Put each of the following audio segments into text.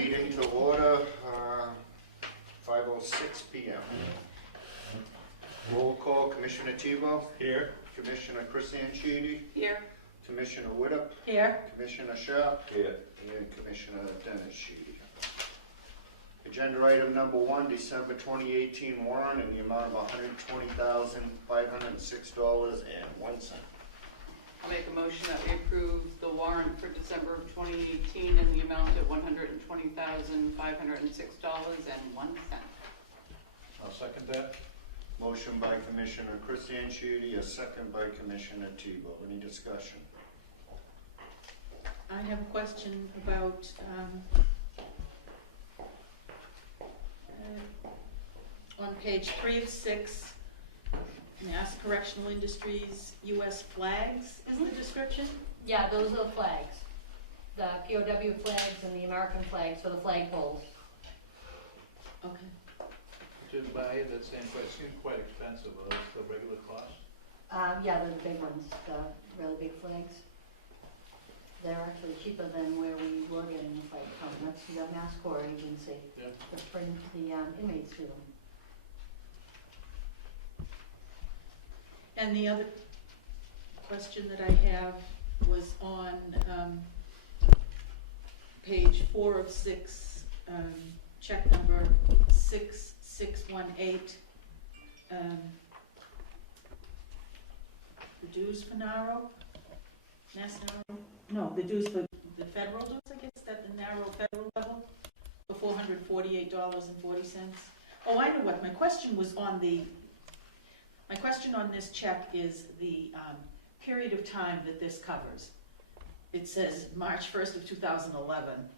meeting to order, 5:06 p.m. Roll call, Commissioner Tebow? Here. Commissioner Christianchidi? Here. Commissioner Whitup? Here. Commissioner Sharp? Here. And Commissioner Dennis Sheedy. Agenda item number 1, December 2018 warrant in the amount of $120,506.01. I'll make a motion that we approve the warrant for December of 2018 in the amount of $120,506.01. I'll second that. Motion by Commissioner Christianchidi, a second by Commissioner Tebow. Any discussion? I have a question about on page 3 of 6, Mass Correctional Industries U.S. flags is the description? Yeah, those are the flags. The POW flags and the American flags for the flagpoles. Okay. To buy it, that same price seems quite expensive. Are those the regular cost? Yeah, they're the big ones, the really big flags. They're actually cheaper than where we were getting the flag from. That's the Mass Corps agency. Yeah. To bring the inmates to them. And the other question that I have was on page 4 of 6, check number 6618. The dues for Narrow? Mass Narrow? No, the dues for the federal dues, I guess, at the Narrow federal level, for $448.40. Oh, I know what my question was on the. My question on this check is the period of time that this covers. It says March 1st of 2011.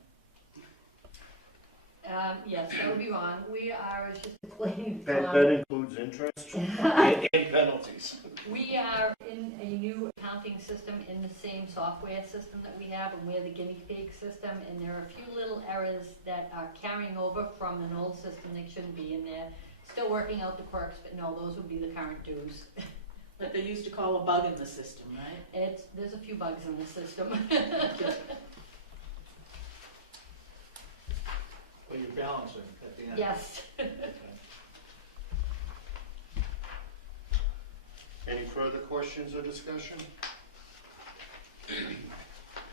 Yes, that would be wrong. We are just explaining. That includes interest and penalties. We are in a new accounting system in the same software system that we have, and we're the guinea pig system, and there are a few little errors that are carrying over from an old system that shouldn't be in there. Still working out the quirks, but no, those would be the current dues. What they used to call a bug in the system, right? There's a few bugs in the system. Well, you're balancing at the end. Yes. Any further questions or discussion?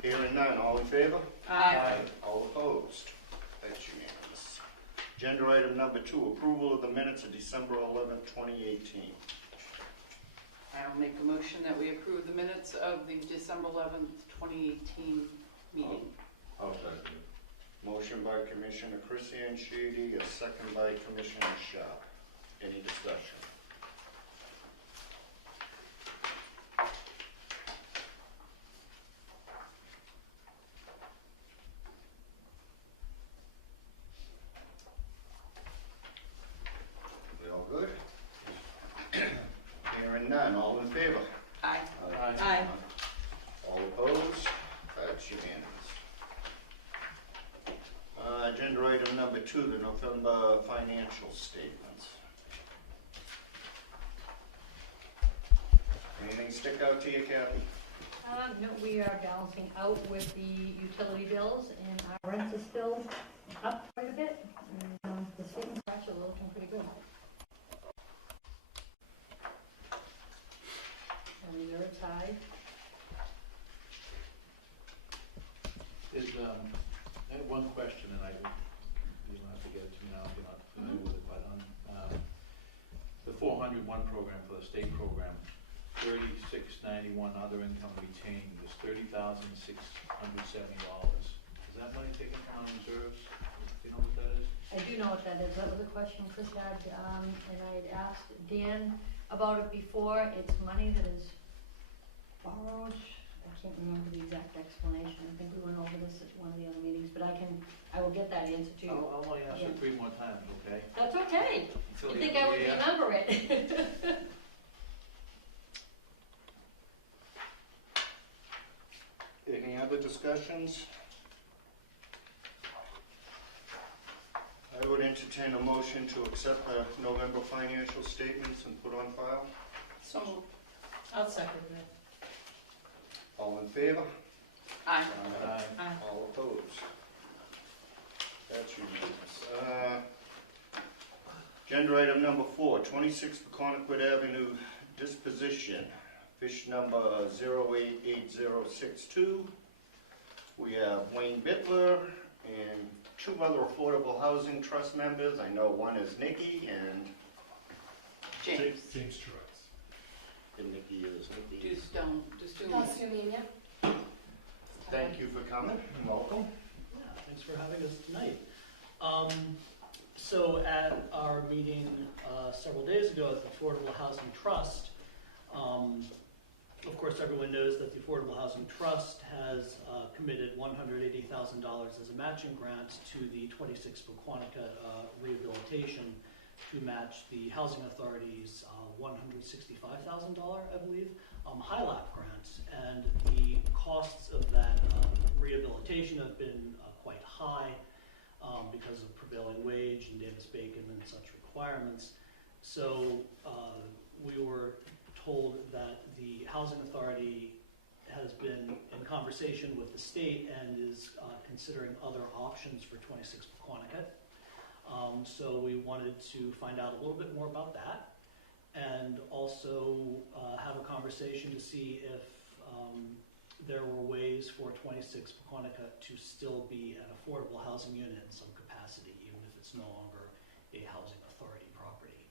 Hearing none, all in favor? Aye. All opposed? That's unanimous. Agenda item number 2, approval of the minutes of December 11th, 2018. I'll make a motion that we approve the minutes of the December 11th, 2018 meeting. I'll second it. Motion by Commissioner Christianchidi, a second by Commissioner Sharp. Any discussion? We all good? Hearing none, all in favor? Aye. Aye. All opposed? That's unanimous. Agenda item number 2, the November financial statements. Anything stick out to you, Kathy? No, we are balancing out with the utility bills, and our rent is still up quite a bit. And, the statements are actually looking pretty good. And the reserves high. I have one question, and you don't have to get it to me now if you're not familiar with it, but on the 401 program for the state program, 3691 other income retained is $30,670. Is that money taken from our reserves? Do you know what that is? I do know what that is. That was a question Chris had, and I had asked Dan about it before. It's money that is borrowed. I can't remember the exact explanation. I think we went over this at one of the other meetings, but I will get that answer to you. I'll only ask it 3 more times, okay? That's okay. Until You the think end I of would the year. remember it? Any other discussions? I would entertain a motion to accept the November financial statements and put on file. So moved. I'll second that. All in favor? Aye. Aye. All opposed? That's unanimous. Agenda item number 4, 26 Paconequid Avenue disposition, fish number 088062. We have Wayne Bittler and 2 other Affordable Housing Trust members. I know one is Nikki and James. James Truex. Nikki is Nikki. Dustone. yeah. Thank you for coming and welcome. Yeah, thanks for having us tonight. So at our meeting several days ago at the Affordable Housing Trust, of course everyone knows that the Affordable Housing Trust has committed $180,000 as a matching grant to the 26 Paconequid rehabilitation to match the Housing Authority's $165,000, I believe, HILAP grant. And the costs of that rehabilitation have been quite high because of prevailing wage and Davis-Bacon and such requirements. So we were told that the Housing Authority has been in conversation with the state and is considering other options for 26 Paconequid. So we wanted to find out a little bit more about that, and also have a conversation to see if there were ways for 26 Paconequid to still be an affordable housing unit in some capacity, even if it's no longer a housing authority property.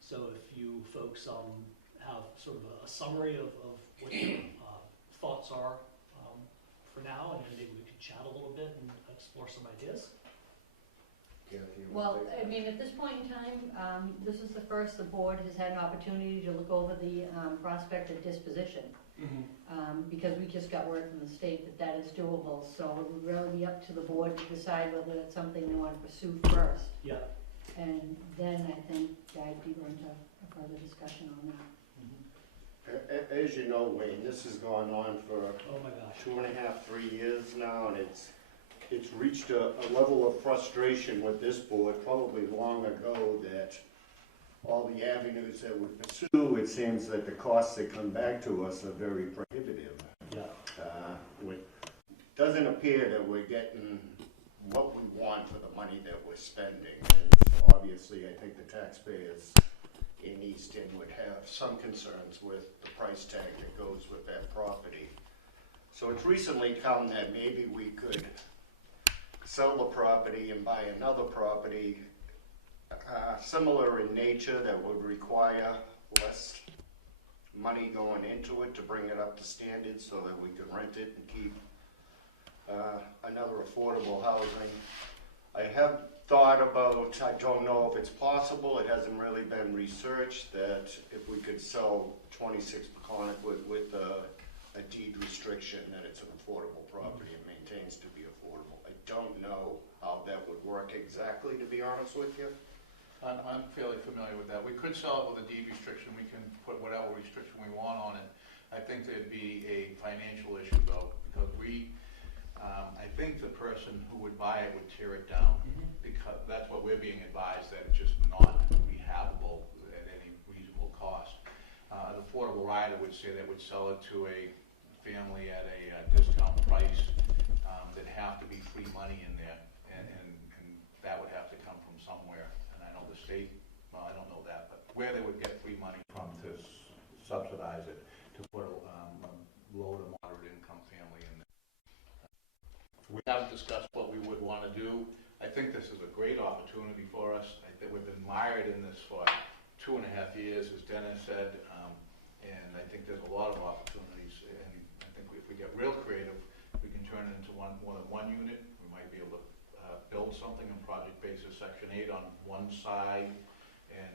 So if you folks have sort of a summary of what your thoughts are for now, and then maybe we could chat a little bit and explore some ideas. Well, I mean, at this point in time, this is the first the board has had an opportunity to look over the prospect of disposition. Because we just got word from the state that that is doable, so it would really be up to the board to decide whether it's something they want to pursue first. Yeah. And then I think dive deeper into a further discussion on that. As you know, Wayne, this has gone on for Oh my gosh. 2.5, 3 years now, and it's reached a level of frustration with this board probably long ago that all the avenues that we pursue, it seems that the costs that come back to us are very prohibitive. Yeah. It doesn't appear that we're getting what we want for the money that we're spending. And obviously, I think the taxpayers in Easton would have some concerns with the price tag that goes with that property. So it's recently come that maybe we could sell the property and buy another property similar in nature that would require less money going into it to bring it up to standard so that we can rent it and keep another affordable housing. I have thought about, I don't know if it's possible, it hasn't really been researched, that if we could sell 26 Paconequid with a deed restriction that it's an affordable property and maintains to be affordable. I don't know how that would work exactly, to be honest with you. I'm fairly familiar with that. We could sell it with a deed restriction. We can put whatever restriction we want on it. I think there'd be a financial issue though, because I think the person who would buy it would tear it down, because that's what we're being advised, that it's just not rehabable at any reasonable cost. An affordable rider would say they would sell it to a family at a discount price. There'd have to be free money in there, and that would have to come from somewhere. And I know the state, well, I don't know that, but where they would get free money from to subsidize it, to put a low to moderate income family in there. We haven't discussed what we would want to do. I think this is a great opportunity for us. I think we've been mired in this for 2.5 years, as Dennis said, and I think there's a lot of opportunities. And I think if we get real creative, we can turn it into more than one unit. We might be able to build something in project basis Section 8 on one side, and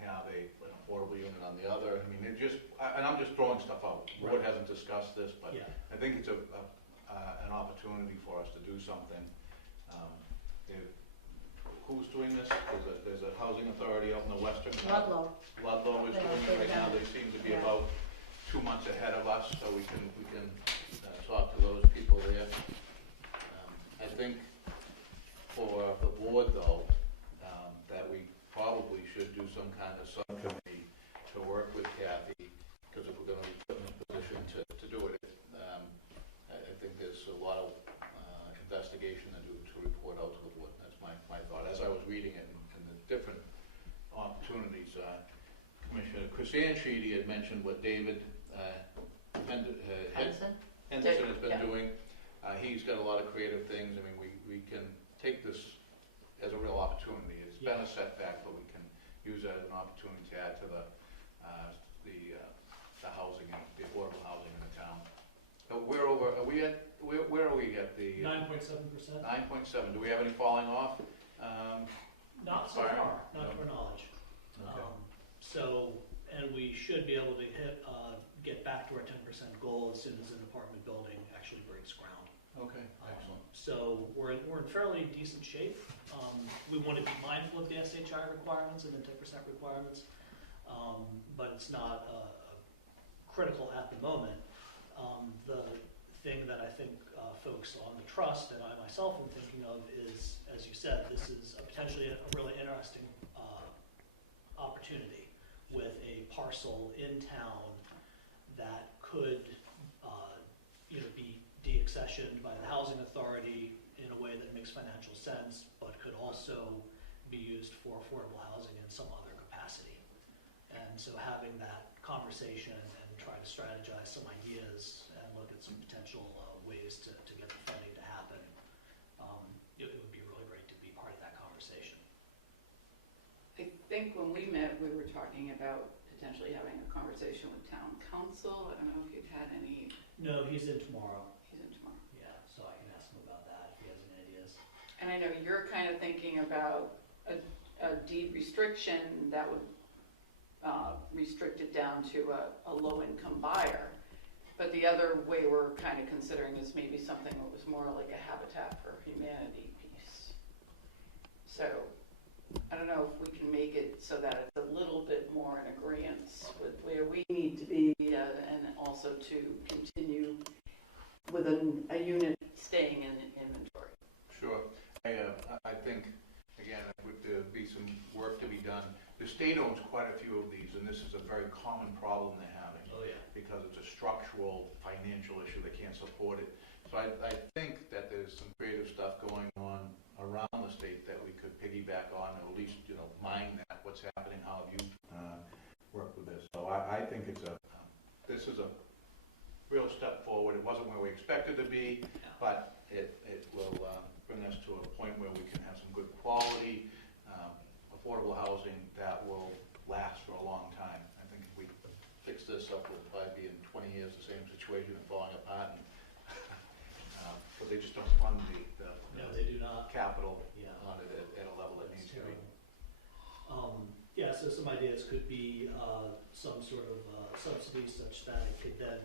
have an affordable unit on the other. I mean, and I'm just throwing stuff out. The board hasn't discussed this, but Yeah. I think it's an opportunity for us to do something. Who's doing this? There's a housing authority up in the western. Ludlow. Ludlow is doing it right now. They seem to be about 2 months ahead of us, so we can talk to those people there. I think for the board though, that we probably should do some kind of subcommittee to work with Kathy, because if we're going to be put in a position to do it, I think there's a lot of investigation to do to report out to the Chris Sheedy had mentioned what David Hudson? Henderson has been Yeah. doing. He's got a lot of creative things. I mean, we can take this as a real opportunity. It's been a setback, but we can use it as an opportunity to add to the housing, and the affordable housing in the town. So where are we at the 9.7%? 9.7? Do we have any falling off? Not so Fire? far, not No. to our knowledge. Okay. And we should be able to get back to our 10% goal as soon as an apartment building actually breaks ground. Okay, excellent. So we're in fairly decent shape. We want to be mindful of the SHI requirements and the 10% requirements, but it's not critical at the moment. The thing that I think folks on the trust and I myself am thinking of is, as you said, this is potentially a really interesting opportunity with a parcel in town that could be de-accessioned by the housing authority in a way that makes financial sense, but could also be used for affordable housing in some other capacity. And so having that conversation and try to strategize some ideas and look at some potential ways to get the funding to happen, it would be really great to be part of that conversation. I think when we met, we were talking about potentially having a conversation with town council. I don't know if you've had any. No, he's in tomorrow. He's in tomorrow. Yeah, so I can ask him about that if he has any ideas. And I know you're kind of thinking about a deed restriction that would restrict it down to a low-income buyer. But the other way we're kind of considering is maybe something that was more like a Habitat for Humanity piece. So I don't know if we can make it so that it's a little bit more in agreement with where we need to be, and also to continue with a unit staying in inventory. Sure. I think, again, there would be some work to be done. The state owns quite a few of these, and this is a very common problem they're having. Oh, yeah. Because it's a structural financial issue, they can't support it. So I think that there's some creative stuff going on around the state that we could piggyback on, or at least, mine that, what's happening, how have you worked with this? So I think this is a real step forward. It wasn't where we expected to be, but it will bring us to a point where we can have some good quality, affordable housing that will last for a long time. I think if we fix this up, we'll probably be in 20 years the same situation and falling apart. And, but they just don't fund No, they do not. capital Yeah. on it at a level that That's needs to be. terrible. Yeah, so some ideas could be some sort of subsidy such that it could then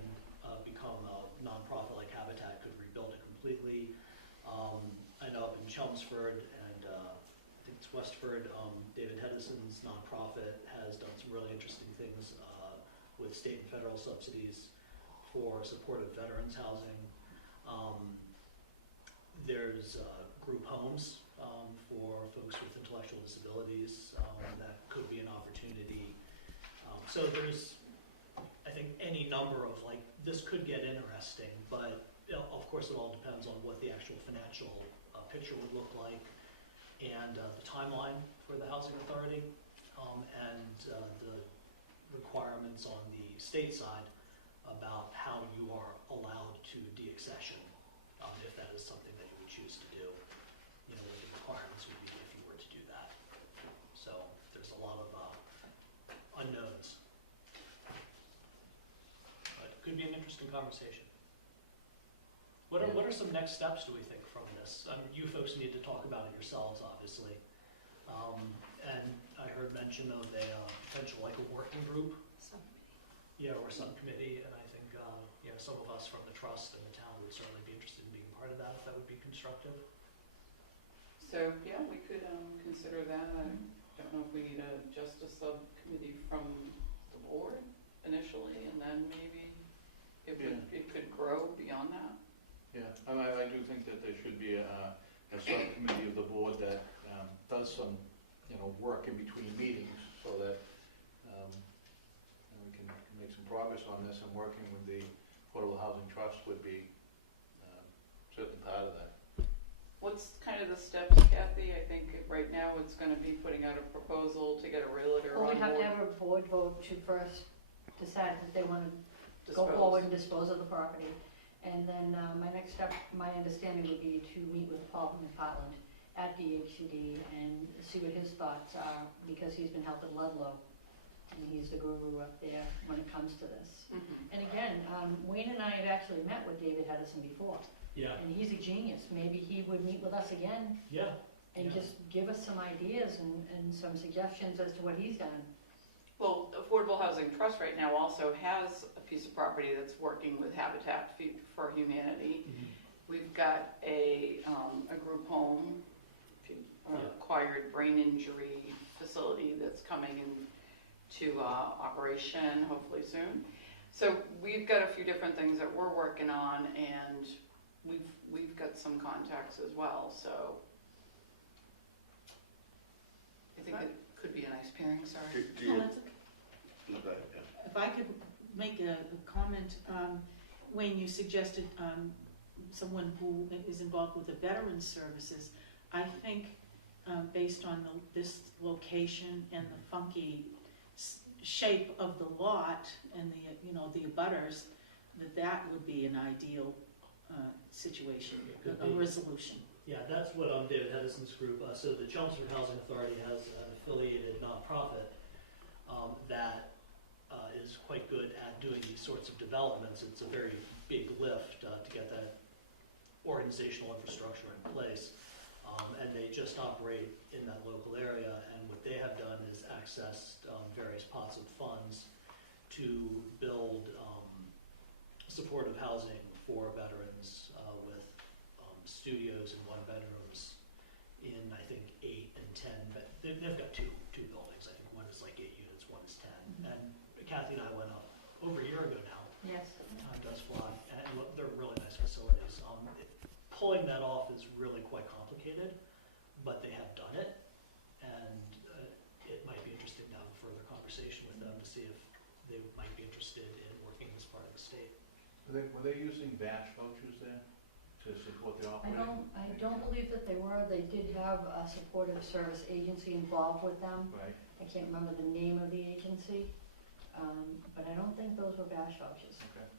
become a nonprofit like Habitat could rebuild it completely. I know up in Chelmsford and I think it's Westford, David Hedison's nonprofit has done some really interesting things with state and federal subsidies for supportive veterans housing. There's group homes for folks with intellectual disabilities that could be an opportunity. So there's, I think, any number of this could get interesting, but of course it all depends on what the actual financial picture would look like and the timeline for the housing authority and the requirements on the state side about how you are allowed to de-accession if that is something that you would choose to do. What the requirements would be if you were to do that. So there's a lot of unknowns. But it could be an interesting conversation. What are some next steps, do we think, from this? You folks need to talk about it yourselves, obviously. And I heard mention of a potential, a working group. Yeah, or subcommittee, and I think some of us from the trust and the town would certainly be interested in being part of that if that would be constructive. So, yeah, we could consider that. I don't know if we need a justice subcommittee from the board initially, and then maybe it could grow beyond that. Yeah, and I do think that there should be a subcommittee of the board that does some, work in between meetings so that we can make some progress on this, and working with the Affordable Housing Trust would be certainly part of that. What's kind of the steps, Kathy? I think right now it's going to be putting out a proposal to get a realtor they're Well, on we'd have to board. have a board vote to first decide that they want to go Dispose. forward and dispose of the property. And then my next step, my understanding would be to meet with Paul McFarland at the HCD and see what his thoughts are, because he's been helping Ludlow, and he's the guru up there when it comes to this. Mhm. And again, Wayne and I have actually met with David Hedison before, Yeah, and he's a genius. Maybe he would meet with us again yeah. and Yeah. just give us some ideas and some suggestions as to what he's done. Well, Affordable Housing Trust right now also has a piece of property that's working with Habitat for Humanity. Mhm. We've got a group home, Yeah. acquired brain injury facility that's coming into operation hopefully soon. So we've got a few different things that we're working on, and we've got some contacts as well, so I think it could be a nice pairing, sorry. Do No, you, that's okay. no, go ahead, yeah. If I could make a comment, Wayne, you suggested someone who is involved with the Veterans Services. I think based on this location and the funky shape of the lot and the abutters, that would be an ideal situation, Could a be. resolution. Yeah, that's what David Hedison's group, so the Chelmsford Housing Authority has an affiliated nonprofit that is quite good at doing these sorts of developments. It's a very big lift to get that organizational infrastructure in place. And they just operate in that local area, and what they have done is accessed various pots of funds to build supportive housing for veterans with studios and one-bedrooms in, I think, 8 and 10. But they've got two buildings. I think one is like 8 units, one is 10. And Kathy and I went up over a year ago now. Yes. Time does fly, and they're really nice facilities. Pulling that off is really quite complicated, but they have done it, and it might be interesting to have a further conversation with them to see if they might be interested in working as part of the state. Were they using batch vouchers there to support the I operation? don't believe that they were. They did have a supportive service agency involved with them. Right. I can't remember the name of the agency, but I don't think those were bash vouchers. Okay.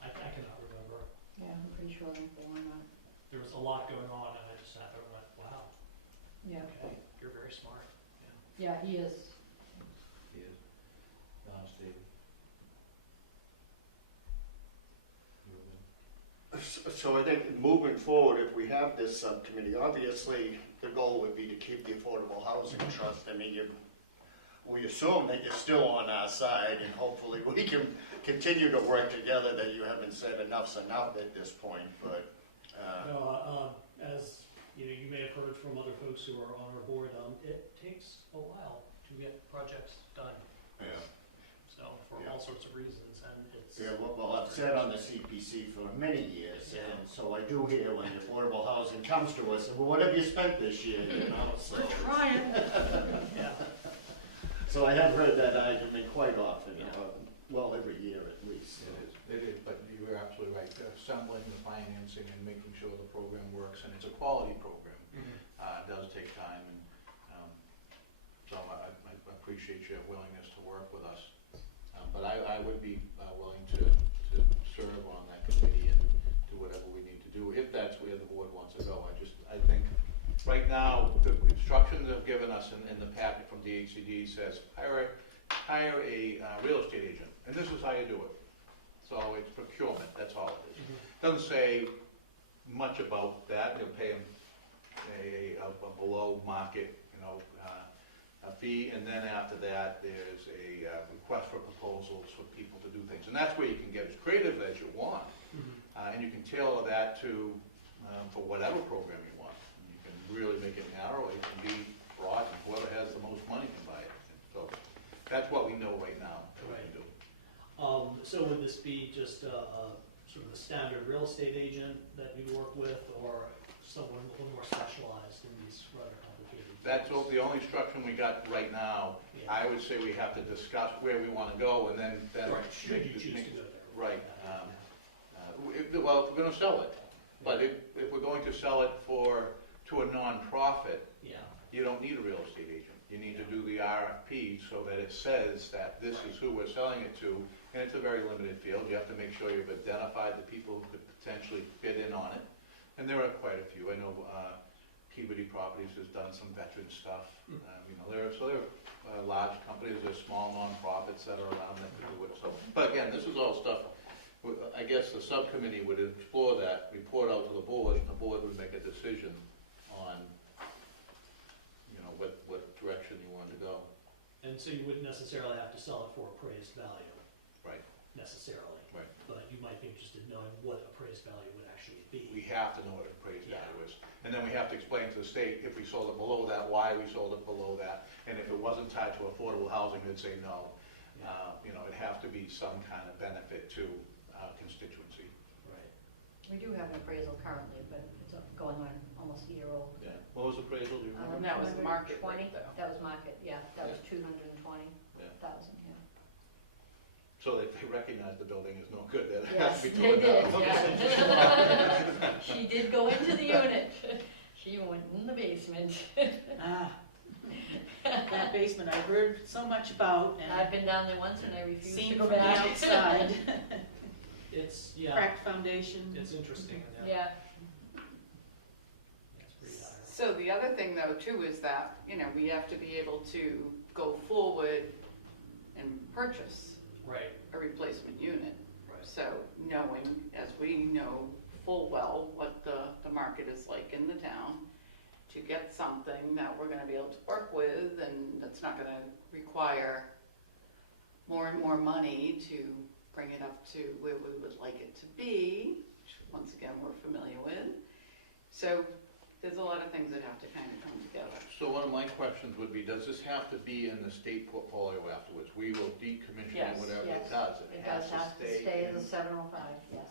I cannot remember. Yeah, I'm pretty sure that they were not. There was a lot going on, and I just sat there and went, wow, Yeah. okay, you're very smart. Yeah, he is. He is. Steve. So I think moving forward, if we have this subcommittee, obviously the goal would be to keep the Affordable Housing Trust. I mean, we assume that you're still on our side, and hopefully we can continue to work together, that you haven't said enough's enough at this point, but No, as you may have heard from other folks who are on our board, it takes a while to get projects done. yeah. So for Yeah. all sorts of reasons, and it's Yeah, well, I've sat on the CPC for many years, and so I do hear when the affordable housing comes to us, well, what have you spent this year, so. Trying. yeah. So I have heard that argument quite often, well, every year at least. It is, but you're absolutely right. Assembling the financing and making sure the program works, and it's a quality program. It does take time, and so I appreciate your willingness to work with us. But I would be willing to serve on that committee and do whatever we need to do, if that's where the board wants to go. I think right now, the instructions they've given us in the packet from DHCD says, hire a real estate agent, and this is how you do it. So it's procurement, that's all it is. Doesn't say much about that. They'll pay them a below market, a fee, and then after that, there's a request for proposals for people to do things. And that's where you can get as creative as you want, and you can tailor that to for whatever program you want. You can really make it narrow. It can be broad, and whoever has the most money can buy it. So that's what we know right now that we can do. So would this be just sort of a standard real estate agent that you work with, or someone a little more specialized in these rather complicated deals? That's the only instruction we got right now. Yeah. I would say we have to discuss where we want to go, and then Right, should you make- choose make- to go there. Right. Yeah. if we're going to sell it, but if we're going to sell it to a nonprofit, Yeah. you don't need a real estate agent. You need to do the RFP so that it says that this is who we're selling it to, and it's a very limited field. You have to make sure you've identified the people who could potentially fit in on it, and there are quite a few. I know Peabody Properties has done some veteran stuff. There are large companies, there's small nonprofits that are around that can do it. So, but again, this is all stuff. I guess the subcommittee would explore that, report out to the board, and the board would make a decision on, what direction you want to go. And so you wouldn't necessarily have to sell it for appraised value. Right. Necessarily. Right. But you might be interested in knowing what appraised value would actually be. We have to know what appraised value is. And then we have to explain to the state, if we sold it below that, why we sold it below that. And if it wasn't tied to affordable housing, they'd say no. It'd have to be some kind of benefit to constituency. Right. We do have an appraisal currently, but it's going on almost a year old. Yeah. What was appraisal, do you remember? And that was market 220. rate, though. That was market, yeah, that was Yeah. 220,000, yeah. So they recognize the building is no good, that Yes, has to be they torn did, down. yeah. She did go into the unit. She went in the basement. That basement I heard so much about I've and been down there once and I refused to seen go from the back. outside, It's, yeah, cracked foundation. it's interesting. Yeah, It's pretty dire. So the other thing though too is that, we have to be able to go forward and purchase Right, a replacement unit. right. So knowing, as we know full well, what the market is like in the town, to get something that we're gonna be able to work with and that's not gonna require more and more money to bring it up to where we would like it to be, which once again, we're familiar with. So there's a lot of things that have to kind of come together. So one of my questions would be, does this have to be in the state portfolio afterwards? We will decommission Yes. whatever Yes. it does. it does have to stay as a 705, yes.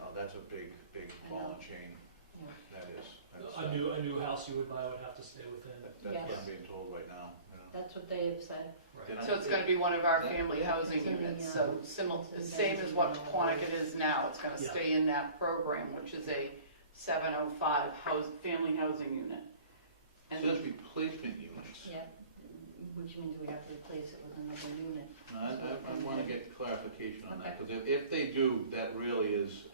Oh, that's a big I know. ball and chain. Yeah. That is. That's, A new house you would buy would have to stay within. That's what Yes. I'm being told right now. That's what they have said. Did Right. I- So it's gonna be one of our Yeah. family housing It's in the, units, so the same as what Benzie, Quanticket is now, it's gonna Yeah. stay in that program, which is a 705 family housing unit. It And says replacement units. Yeah, which means we have to replace it with another unit. No, I want to get clarification on that, Okay. because if they do, that really is,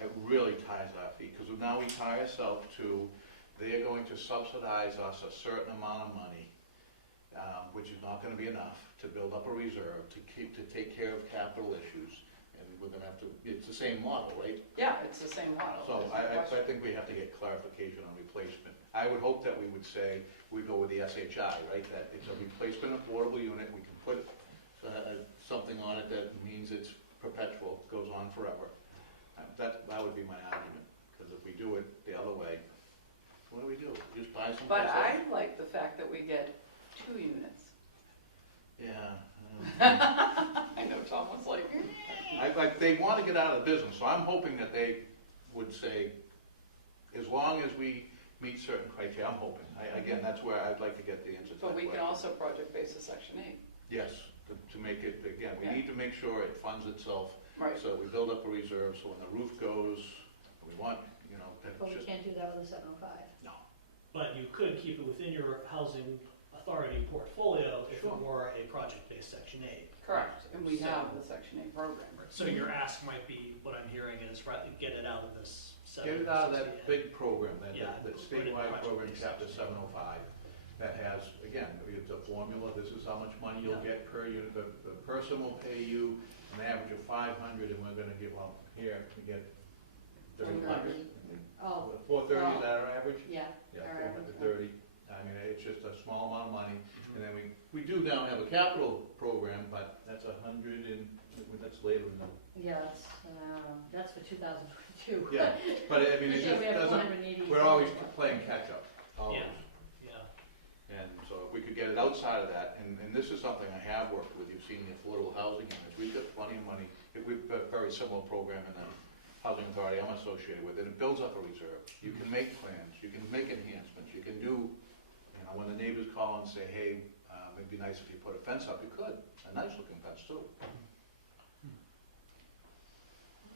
it really ties our feet, because now we tie ourselves to, they're going to subsidize us a certain amount of money, which is not going to be enough to build up a reserve, to take care of capital issues, and we're going to have to, it's the same model, right? yeah, it's the same model. So There's no I question. think we have to get clarification on replacement. I would hope that we would say, we go with the SHI, right? That it's a replacement affordable unit, we can put something on it that means it's perpetual, goes on forever. That would be my argument, because if we do it the other way, what do? Just buy some. But I like the fact that we get 2 units. Yeah. I know Tom was like, They want to get out of the business, so I'm hoping that they would say, as long as we meet certain criteria, I'm hoping. Again, that's where I'd like to get the answer to that but we can question. also project basis Section 8. Yes, to make it, again, we Yeah. need to make sure it funds itself, Right. so we build up a reserve, so when the roof goes, we want, that But we just, can't do that with a 705. no. But you could keep it within your housing authority portfolio if Sure. it were a project-based Section 8. Correct, and we So- have the Section 8 program. So your ask might be, what I'm hearing is, get it out of this Get it out of that 768. big program, that Yeah, that put it in statewide project program, based chapter Section 705, that has, again, it's a formula, this is how much money you'll Yeah. get per unit, the person will pay you an average of 500, and we're gonna give, here, we get 300. Oh, 430 is our average? yeah. Yeah, Our average, 430. I mean, it's just a small amount of money. And then we do now have a capital program, but that's 100 and, that's later in the, Yeah, that's for 2022. yeah. But I mean, it This year just we have doesn't, 180. we're always playing catch-up, always. Yeah, yeah. And so if we could get it outside of that, and this is something I have worked with, you've seen the affordable housing units, we've got plenty of money. We've got a very similar program in the housing authority I'm associated with, and it builds up a reserve. You can make plans, you can make enhancements, you can do, when the neighbors call and say, hey, it'd be nice if you put a fence up, you could, a nice looking fence too.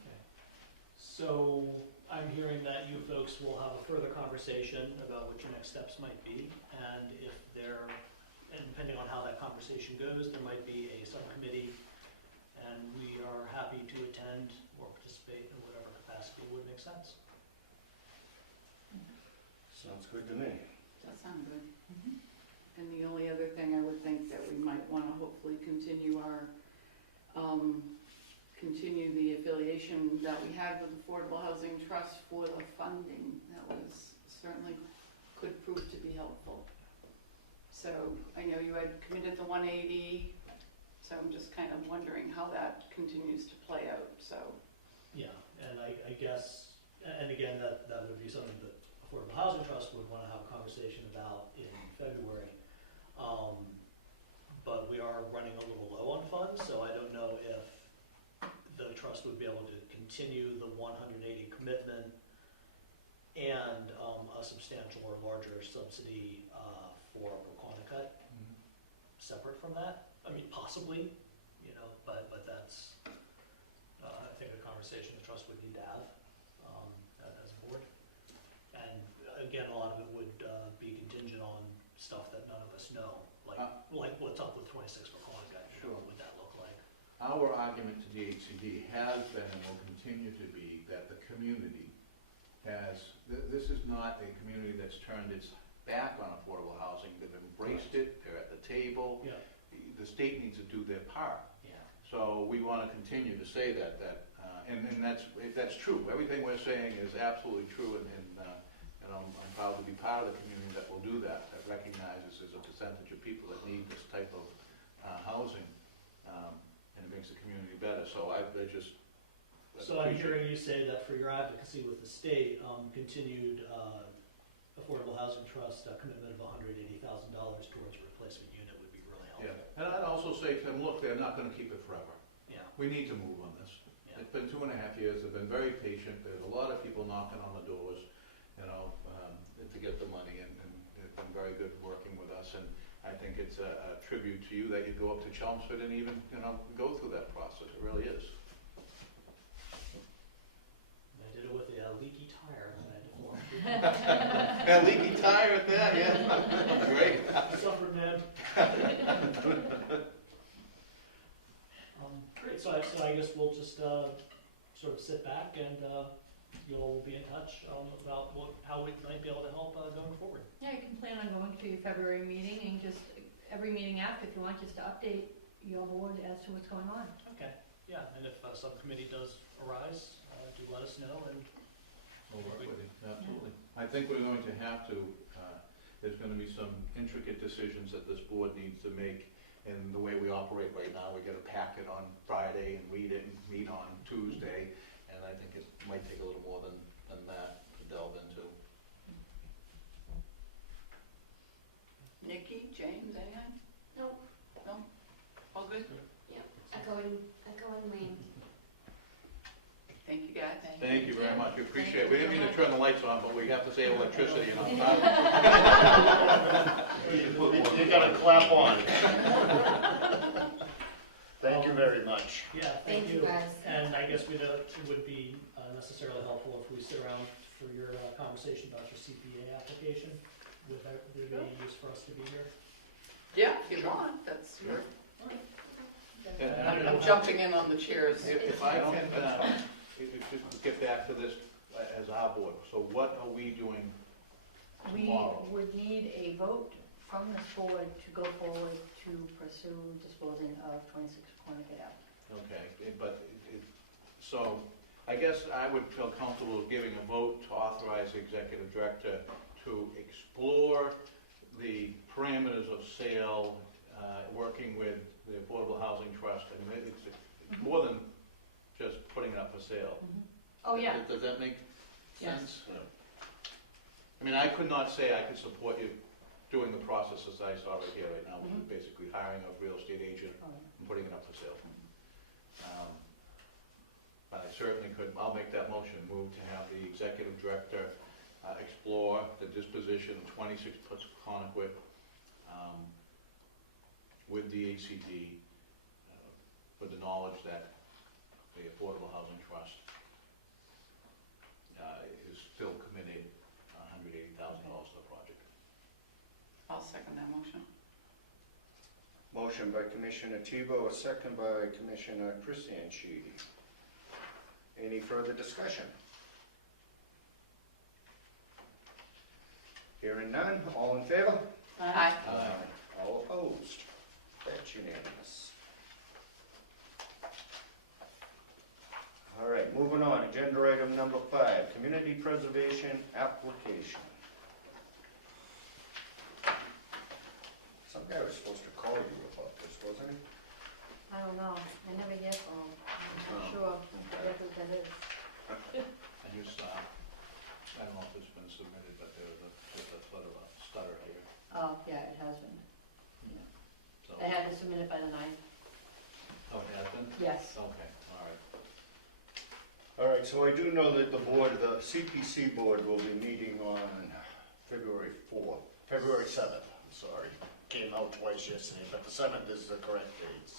Okay. So I'm hearing that you folks will have a further conversation about what your next steps might be, and if there and depending on how that conversation goes, there might be a subcommittee, and we are happy to attend or participate in whatever capacity would make sense. Sounds good to me. That sounds good. And the only other thing I would think that we might want to hopefully continue continue the affiliation that we had with Affordable Housing Trust for the funding. That was certainly could prove to be helpful. So I know you had committed the 180, so I'm just kind of wondering how that continues to play out, so. Yeah, and I guess, and again, that would be something that Affordable Housing Trust would want to have a conversation about in February. But we are running a little low on funds, so I don't know if the trust would be able to continue the 180 commitment and a substantial or larger subsidy for Quanticut separate from that. I mean, possibly, but that's I think a conversation the trust would need to have as a board. And again, a lot of it would be contingent on stuff that none of us know, like what's up with 26 for Quanticut. Sure. What would that look like? Our argument to the HCD has been and will continue to be that the community has, this is not a community that's turned its back on affordable housing. They've embraced it, they're at the table. Yeah. The state needs to do their part. Yeah. So we want to continue to say that, and that's true. Everything we're saying is absolutely true, and I'm proud to be part of the community that will do that recognizes there's a percentage of people that need this type of housing, and it makes the community better. So I just. So I'm hearing you say that for your advocacy with the state, continued Affordable Housing Trust commitment of $180,000 towards a replacement unit would be really helpful. Yeah, and I'd also say to them, look, they're not going to keep it forever. Yeah. We need to move on this. Yeah. It's been 2.5 years. They've been very patient. There's a lot of people knocking on the doors, to get the money, and they've been very good working with us. And I think it's a tribute to you that you go up to Chelmsford and even, go through that process. It really is. I did it with a leaky tire. A leaky tire at that, yeah. Great. Suffered, man. Great. So I guess we'll just sort of sit back and you'll be in touch about how we might be able to help going forward. Yeah, you can plan on going to your February meeting and just every meeting after, if you want, just to update your board as to what's going on. Okay. Yeah, and if a subcommittee does arise, do let us know. And We'll work with you, absolutely. I think we're going to have to, there's going to be some intricate decisions that this board needs to make in the way we operate right now. We get a packet on Friday and read it and meet on Tuesday, and I think it might take a little more than that to delve into. Nikki, James, anything? No. No? All good? Echoing Wayne. Thank you, guys. Thank you very much, we appreciate it. We didn't mean to turn the lights on, but we have to save electricity and You gotta clap on. Thank you very much. yeah, Thank you, guys. And I guess it would be necessarily helpful if we sit around for your conversation about your CPA application. Would there be any use for us to be here? Yeah, if you want, that's your, And I'm jumping in on the chairs. If I can, just get back to this as our board, so what are we doing We tomorrow? would need a vote from this board to go forward to pursue disposing of 26 Quanticut Ave. Okay, so I guess I would feel comfortable giving a vote to authorize the executive director to explore the parameters of sale, working with the Affordable Housing Trust. I mean, it's more than just putting it up for sale. Oh, yeah. Does that make Yes. sense? I mean, I could not say I could support you doing the process as I saw it here right now, which is basically hiring a real estate agent Oh, and putting it up for sale. But I certainly could, I'll make that motion, move to have the executive director explore the disposition of 26 Conequit with the HCD with the knowledge that the Affordable Housing Trust is still committed $180,000 to the project. I'll second that motion. motion by Commissioner Tebow, a second by Commissioner Christianchi. Any further discussion? Hearing none, all in favor? Aye. All opposed? That's unanimous. All right, moving on, agenda item number 5, community preservation application. Some guy was supposed to call you about this, wasn't he? I don't know, I never hear from them, I'm Oh, not sure okay. who that is. I just, I don't know if it's been submitted, but there was just a sort of a stutter here, Oh, yeah, it has been. so. I had to submit it by the 9th. Oh, it has been? Yes. Okay, all right. All right, so I do know that the board, the CPC board will be meeting on February 7th, I'm sorry. Came out twice yesterday, but the 7th is the correct date.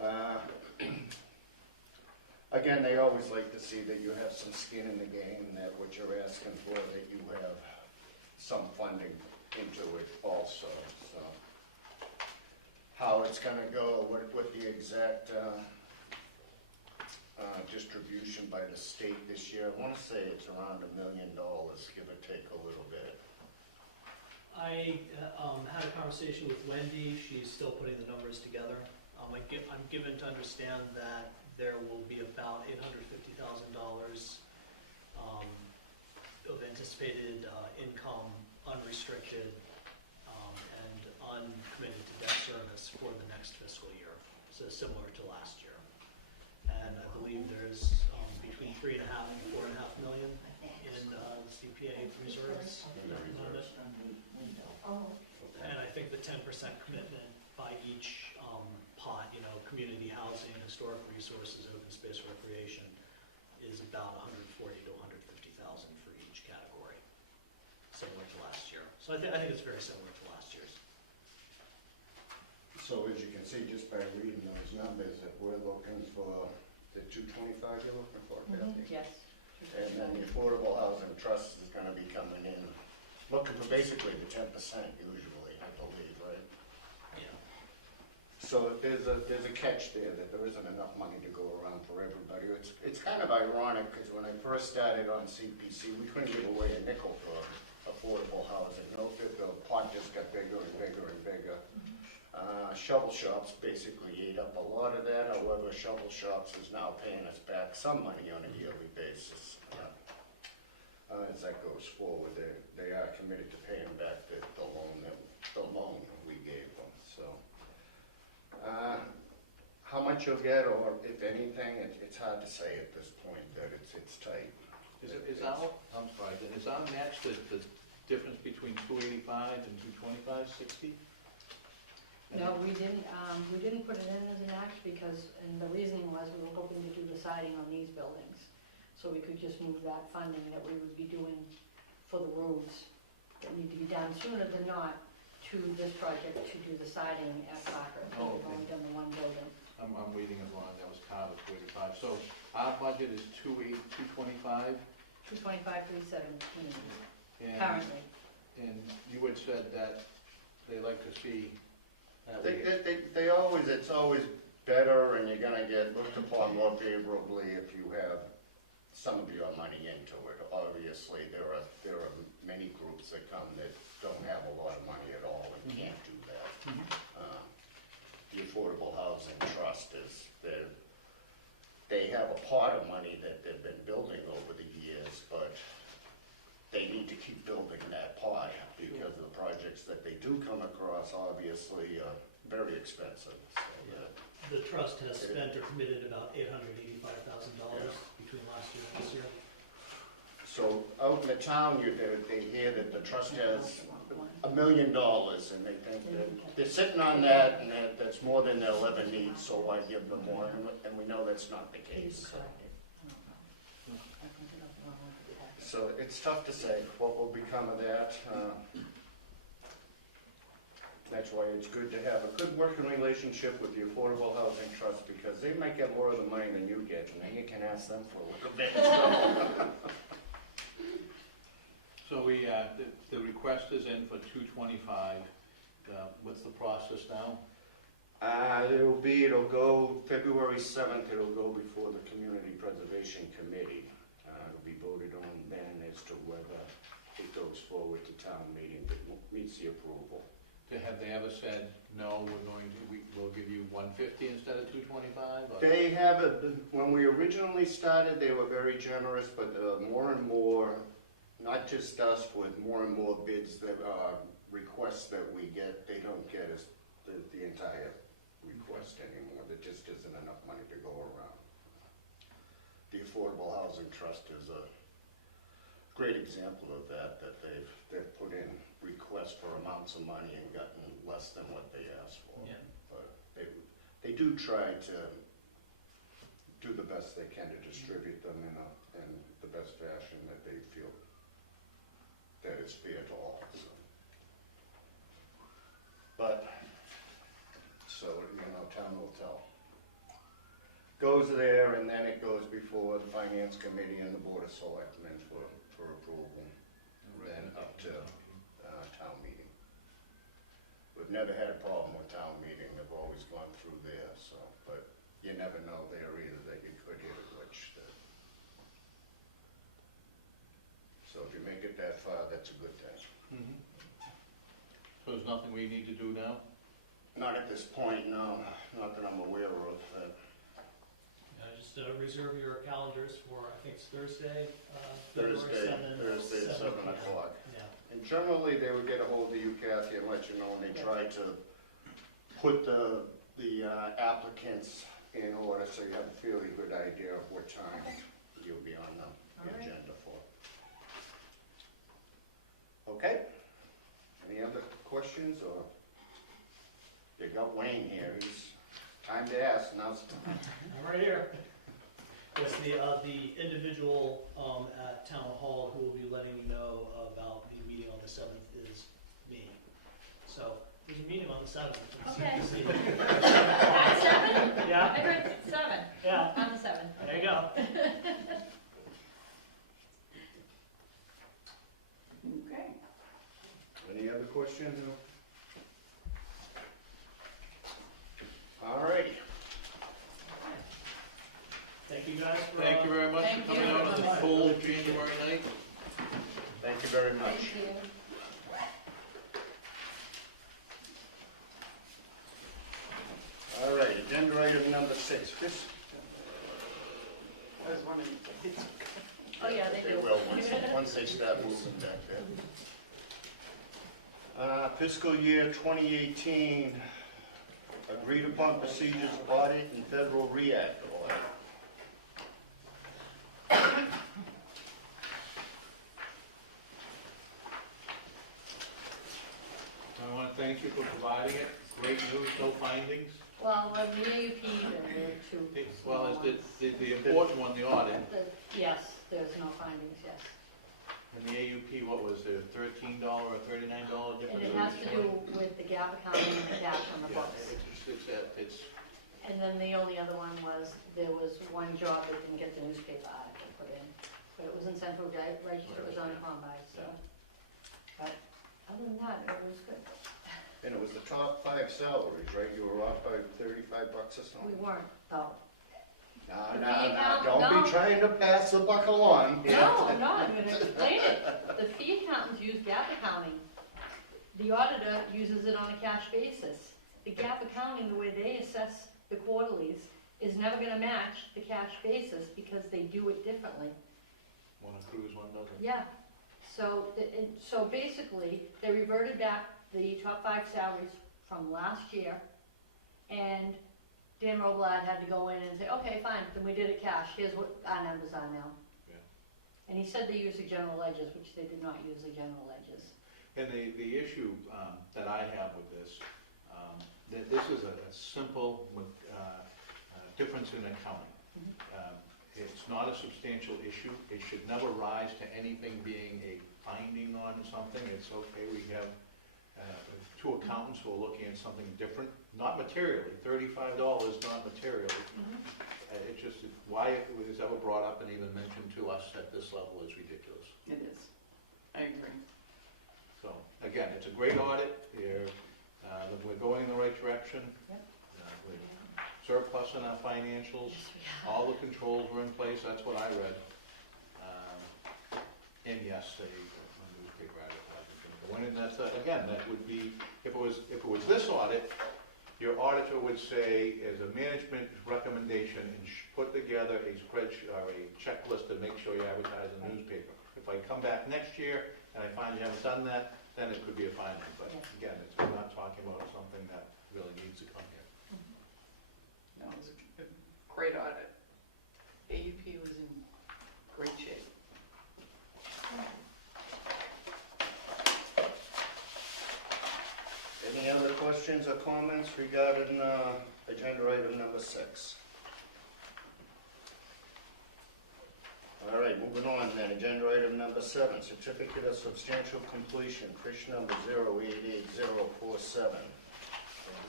So. Again, they always like to see that you have some skin in the game, that what you're asking for, that you have some funding into it also, so. How it's gonna go, what the exact, distribution by the state this year, I wanna say it's around $1 million, give or take a little bit. I had a conversation with Wendy. She's still putting the numbers together. I'm given to understand that there will be about $850,000 of anticipated income, unrestricted, and uncommitted to debt service for the next fiscal year, so similar to last year. And I believe there's between 3.5 and 4.5 million in CPA reserves. Oh. And I think the 10% commitment by each pot, community housing, historic resources, open space recreation, is about $140,000 to $150,000 for each category, similar to last year. So I think it's very similar to last year's. So as you can see, just by reading those numbers, that we're looking for the 225 you're looking for, Kathy? Yes. And then the Affordable Housing Trust is gonna be coming in, looking for basically the 10% usually, I believe, right? Yeah. So there's a catch there, that there isn't enough money to go around for everybody. It's kind of ironic, because when I first started on CPC, we couldn't give away a nickel for affordable housing. The pot just got bigger and bigger and bigger. Shovel shops basically ate up a lot of that. However, shovel shops is now paying us back some money on a yearly basis. As that goes forward, they are committed to paying back the loan we gave them. So, how much you'll get, or if anything, it's hard to say at this point. That it's tight. Is our, I'm sorry, is our match the difference between 285 and 225, 60? No, we didn't put it in as an act because, and the reasoning was we were hoping to do the siding on these buildings. So we could just move that funding that we would be doing for the roads that need to be done sooner than not to this project to do the siding at Parker. Oh, We've only done the one building. I'm reading it wrong, that was Carver, 285. So our budget is 225, 225, 317 and, currently. and you had said that they like to see that They always, it's always better, and you're gonna get looked upon more favorably if you have some of your money into it. Obviously, there are many groups that come that don't have a lot of money at all and can't do that. The Affordable Housing Trust they have a pot of money that they've been building over the years, but they need to keep building that pot because the projects that they do come across obviously are very expensive. So, The trust has spent or committed about $885,000 between last year and this year. So out in the town, they hear that the trust has $1 million, and they think that they're sitting on that, and that's more than they'll ever need, so why give them more? And we know that's not the case. So it's tough to say what will become of that. That's why it's good to have a good working relationship with the Affordable Housing Trust, because they might get more of the money than you get, and then you can ask them for a little bit. So we, the request is in for 225, what's the process now? It'll go February 7th, it'll go before the Community Preservation Committee. It'll be voted on then as to whether it goes forward to town meeting that meets the approval. Have they ever said, no, we'll give you 150 instead of 225? Or- They have, when we originally started, they were very generous, but more and more, not just us, with more and more bids that, requests that we get, they don't get us the entire request anymore. There just isn't enough money to go around. The Affordable Housing Trust is a great example of that, that they've put in requests for amounts of money and gotten less than what they asked for. Yeah. But they do try to do the best they can to distribute them in the best fashion that they feel that is fair to all. So. But, so, time will tell. Goes there, and then it goes before the Finance Committee and the Board of Selectmen for approval, then up to town meeting. We've never had a problem with town meeting, they've always gone through there, so, but you never know there either, that you could hit a glitch there. So if you make it that far, that's a good thing. Mhm. So there's nothing we need to do now? Not at this point, no, not that I'm aware of. Just reserve your calendars for, I think it's Thursday, February 7th. Thursday at 7 p.m. o'clock. Yeah. And generally, they would get a hold of you, Kathy, and let you know, and they try to put the applicants in order, so you have a fairly good idea of what time you'll be on the All right. agenda for. Okay? Any other questions, or? You got Wayne here, he's, time to ask, now's the time. I'm right here. Yes, the individual at Town Hall who will be letting you know about the meeting on the 7th is me. So, there's a meeting on the 7th. Okay. See. At 7? I Yeah, heard 7, yeah, on the 7th. there you go. Okay. Any other questions? All righty. Thank you guys for. Thank you very much for Thank coming you. out on the cold January night. Thank you very much. Thank you. All right, agenda item number 6. Oh, yeah, they do. will, once they start moving back there. Fiscal year 2018, agreed upon procedures, audit, and federal reactor audit. I want to thank you for providing it. Great news, no findings. Well, on the AUP, there were 2 Well, small as ones. the important one, the audit, Yes, there's no findings, yes. and the AUP, what was there, $13 or $39 difference? And it has to do with the gap accounting and the cash on the Yeah, books. it's, And then the only other one was, there was one job that didn't get the newspaper article put in. But it was in Central Register, it was on Combine, so. But other than that, it was good. And it was the top 5 salaries, right? You were off by $35 or something? We weren't, though. No, The no, fee no, account- don't no. be trying to pass the buck along. No, I'm not, I'm gonna explain it. The fee accountants use gap accounting. The auditor uses it on a cash basis. The gap accounting, the way they assess the quarterlies, is never gonna match the cash basis because they do it differently. one accrues, one doesn't. Yeah, so, so basically, they reverted back the top 5 salaries from last year, and Dan Robillard had to go in and say, okay, fine, then we did it cash, here's what our numbers are now. Yeah. And he said they used the general ledgers, which they did not use the general ledgers. And the issue that I have with this, that this is a simple difference in accounting. It's not a substantial issue. It should never rise to anything being a finding on something. It's okay, we have 2 accountants who are looking at something different, not materially, $35, not materially. It just, why it was ever brought up and even mentioned to us at this level is ridiculous. It is. I agree. So, again, it's a great audit. You're direction. Yep. With surplus in our financials, Yes, we are. all the controls were in place, that's what I read. And yes, a newspaper advertising can go in, and that's, again, that would be, if it was this audit, your auditor would say, as a management recommendation, and put together a spreadsheet or a checklist to make sure you advertise in the newspaper. If I come back next year and I find you haven't done that, then it could be a finding, but again, we're not talking about something that really needs to come here. No, it was a great audit. AUP was in great shape. Any other questions or comments regarding agenda item number 6? All right, moving on then, agenda item number 7, certificate of substantial completion, fish number 088047,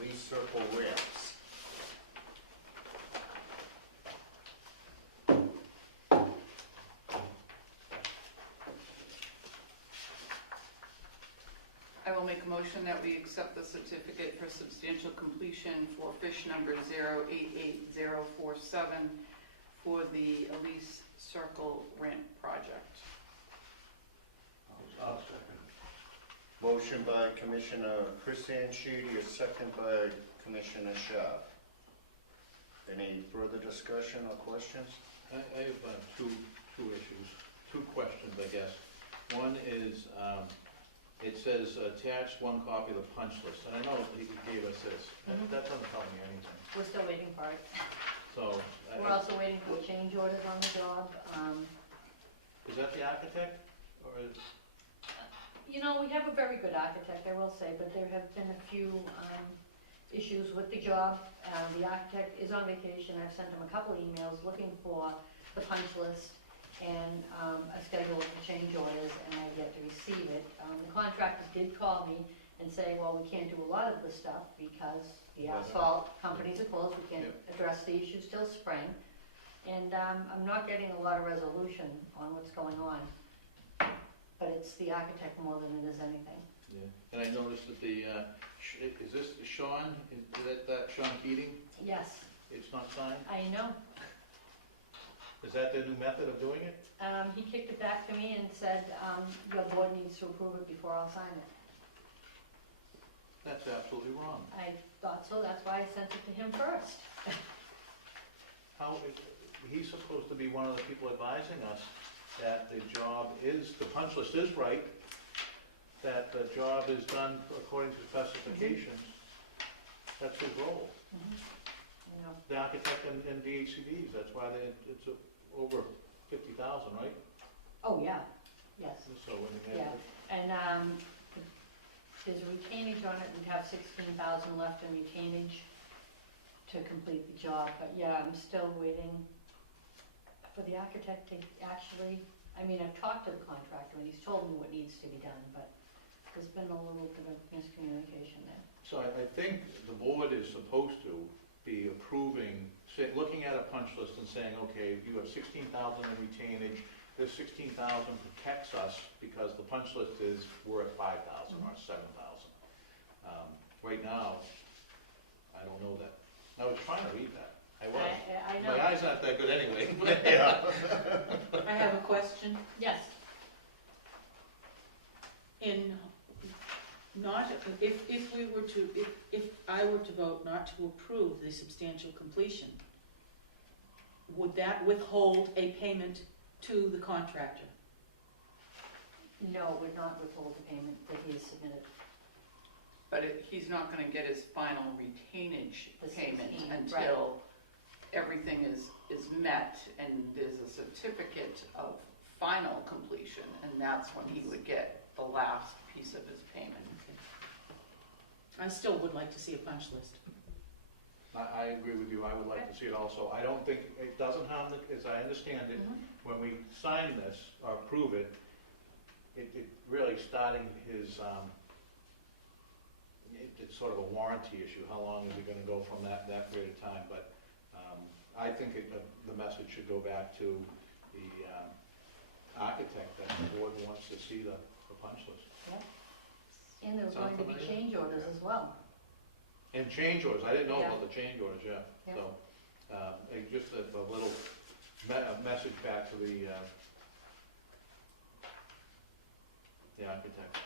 Lee Circle ramps. I will make a motion that we accept the certificate for substantial completion for fish number 088047 for the Elise Circle Ramp project. I'll second. Motion by Commissioner Chris Anshidi, a second by Commissioner Sharp. Any further discussion or questions? I have two issues, two questions, I guess. One is, it says attach one copy of the punch list, and I know that he gave us this. That doesn't tell me anything. We're still waiting for it. So, We're also waiting for change orders on the job. is that the architect, or is? You know, we have a very good architect, I will say, but there have been a few issues with the job. The architect is on vacation. I've sent him a couple emails looking for the punch list and a schedule for change orders, and I've yet to receive it. The contractor did call me and say, well, we can't do a lot of the stuff because the asphalt companies are closed, we can't address the issues till spring. And I'm not getting a lot of resolution on what's going on, but it's the architect more than it is anything. Yeah, and I noticed that the, is this Sean, is that Sean Keating? Yes, It's not signed? I know. Is that the new method of doing it? He kicked it back to me and said, your board needs to approve it before I'll sign it. That's absolutely wrong. I thought so, that's why I sent it to him first. How, he's supposed to be one of the people advising us that the job is, the punch list is right, that the job is done according to specifications. That's his role. You know, The architect and DHCDs, that's why it's over 50,000, right? oh, yeah, yes. So when you Yeah, have, and there's a retainage on it, we have 16,000 left in retainage to complete the job, but yeah, I'm still waiting for the architect to actually, I mean, I've talked to the contractor and he's told me what needs to be done, but there's been a little bit of miscommunication there. so I think the board is supposed to be approving, looking at a punch list and saying, okay, you have 16,000 in retainage, this 16,000 protects us because the punch list is worth 5,000 or 7,000. Right now, I don't know that. I was trying to read that. I was. I know. My eyes aren't that good anyway. Yeah. I have a question. Yes, If we were to, if I were to vote not to approve the substantial completion, would that withhold a payment to the contractor? no, would not withhold the payment that he has submitted. But he's not gonna get his final retainage The payment 16, until everything is met and there's a certificate of final completion, and that's when he would get the last piece of his payment. I still would like to see a punch list. I agree with you. I would like to see it also. I don't think, it doesn't harm, as I understand it, when we sign this or approve it, it really starting his, it's sort of a warranty issue. How long is it gonna go from that period of time? But I think the message should go back to the architect that the board wants to see the punch list. And there's Sound going to be familiar? change orders as well. And change orders, I didn't know Yeah. about the change orders, yeah. Yeah. So, just a little message back to the architect.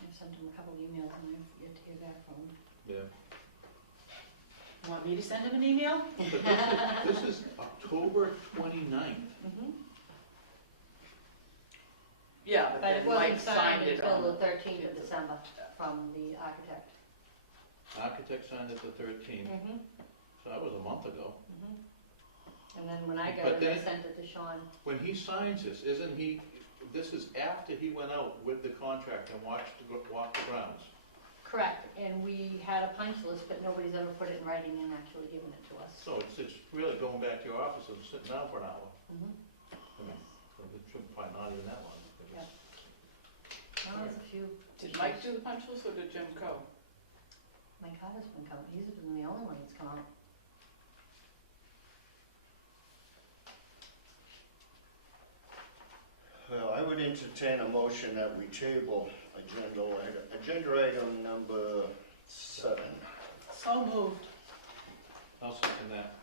I've sent him a couple emails and I've yet to hear back from him. Yeah. Want me to send him an email? But this is October 29th. Mm-hmm. Yeah, but But it then Mike wasn't signed signed it until on. the 13th of December from the architect. Architect signed it the 13th, Mm-hmm. so that was a month ago. Mm-hmm. And then when I got But it, I then- sent it to Sean. When he signs this, isn't he, this is after he went out with the contract and walked the grounds? Correct, and we had a punch list, but nobody's ever put it in writing and actually given it to us. So it's really going back to your office and sitting down for an hour. Mm-hmm. So it should probably not even that long. Yeah. Well, there's a few. Did Mike do the punch list or did Jim Co? My Carter's been coming, he's been the only one that's come out. Well, I would entertain a motion that we table agenda item number 7. So moved. I'll second that.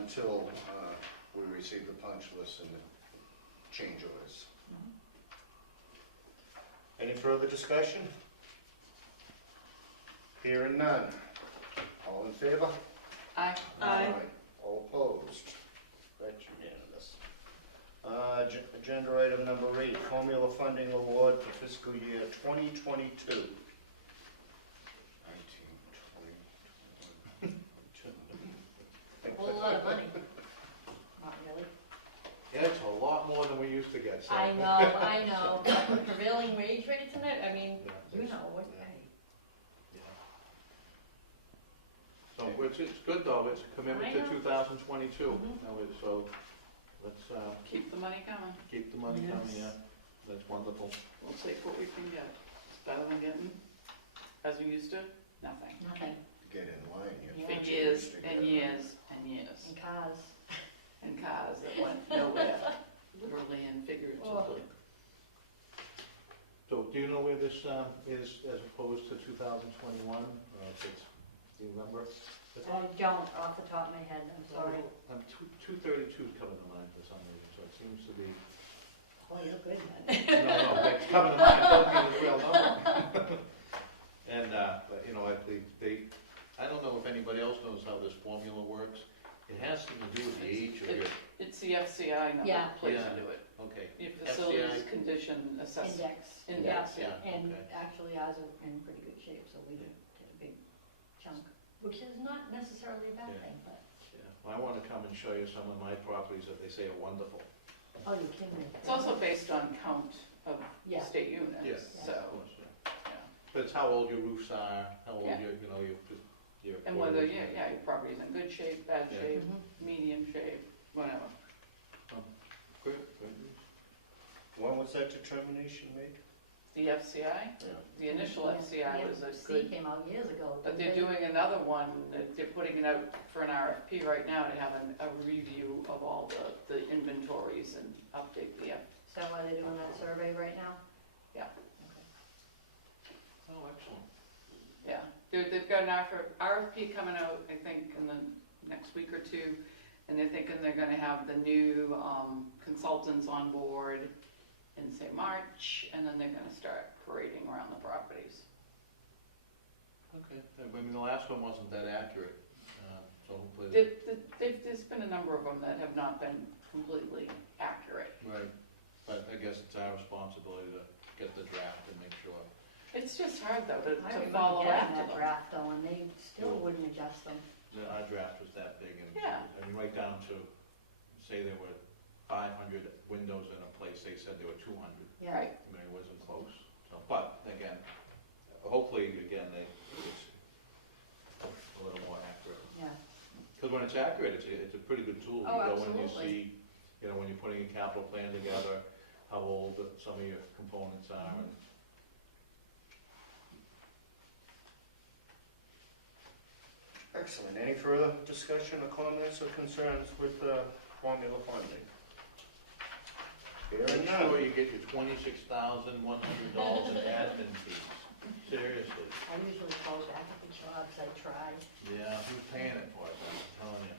Until we receive the punch list and the change orders. Any further discussion? Hearing none. All in favor? Aye. Aye. All opposed? That's unanimous. Agenda item number 8, formula funding award for fiscal year 2022. 19, 20, 21. A whole lot of money. Not really. Yeah, it's a lot more than we used to get, so. I know. But the prevailing wage rates in it, I mean, Yeah, you it's- know what, yeah. hey, So it's good though, it's a commitment to I know. 2022. Mhm. Now, so let's Keep the money coming. keep the money coming, yeah. That's wonderful. We'll take what we can get. It's better than getting, as we used to, nothing. nothing. Get in line. You Yeah. have For to years get and together. years and years. And cars. And cars that went nowhere, literally and figuratively. So do you know where this is as opposed to 2021? Do you remember? I don't off the top of my head, I'm sorry. 232 is coming to mind for some reason, so it seems to be. Oh, you're good then. No, it's coming to mind, doesn't mean the real number. And, but, you know, I don't know if anybody else knows how this formula works. It has something to do with the age of your, It's the FCI number, Yeah. place Yeah. to do it. okay. Your facilities FCI. condition assessment. Index. Index, yeah. And Okay. actually ours are in pretty good shape, so we did a big chunk, which is not necessarily a bad Yeah. thing, but, Yeah. Well, I want to come and show you some of my properties that they say are wonderful. oh, you're kidding me. It's also based on count of Yeah. state units, Yes. so, Of course, yeah. yeah. But it's how old your roofs are, how old Yeah. your And whether, boilers yeah, are. your property's in good shape, bad Yeah. shape, Mhm. medium shape, whatever. Good. When was that determination made? The FCI, Yeah. the initial Yeah, FCI was a The FC good, came out years ago. but didn't they're they? doing another one, that they're putting it out for an RFP right now to have a review of all the inventories and update the, Is that why they're doing that survey right now? Yeah. Okay. Oh, excellent. yeah. They've got an RFP coming out, I think, in the next week or two, and they're thinking they're gonna have the new consultants on board in, say, March, and then they're gonna start parading around the properties. Okay. I mean, the last one wasn't that accurate, so hopefully. There's been a number of them that have not been completely accurate. Right. But I guess it's our responsibility to get the draft and make sure. It's just hard, though, I to remember follow getting after that them. draft though, and they still Yeah. wouldn't adjust them. Our draft was that big, and Yeah. I mean, right down to, say there were 500 windows in a place, they said there were 200. Yeah. Right. I mean, it wasn't close. So, but again, hopefully, again, it's a little more accurate. Yeah. Because when it's accurate, it's a pretty good tool. Oh, You go in, you absolutely. see, you know, when you're putting a capital plan together, how old some of your components are, and Excellent. Any further discussion or comments or concerns with formula funding? Hearing Make sure none. you get your $26,100 in admin fees. Seriously. I usually call back at the jobs, I try. Yeah, who's paying it for us, I'm telling you.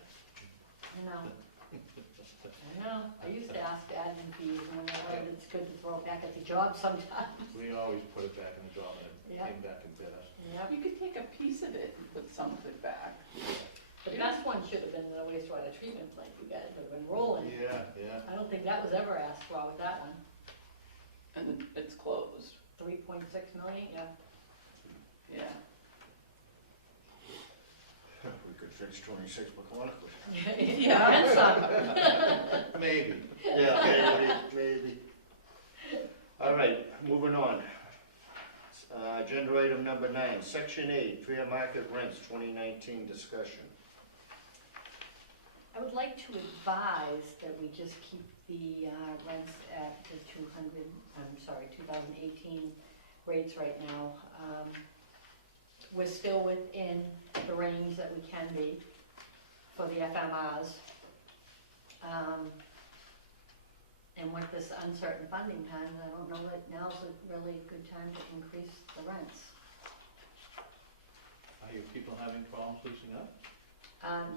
I know. I know. I used to ask admin fees, and when I learned it's good to throw it back at the job sometimes. We always put it back in the job and it Yeah. came back and bit us. Yep. You could take a piece of it and put some of it back. The best one should have been the wastewater treatment plant you guys would have been rolling. Yeah, yeah. I don't think that was ever asked for with that one. And it's closed. 3.6 million, yeah. Yeah. We could fix 26 McConaughey. Yeah, and some. Maybe. Yeah, maybe. All right, moving on. Agenda item number 9, Section 8, fair market rents 2019 discussion. I would like to advise that we just keep the rents at the 2018 rates right now. We're still within the range that we can be for the FMRs. And with this uncertain funding time, I don't know that now's a really good time to increase the rents. Are you people having problems leasing up?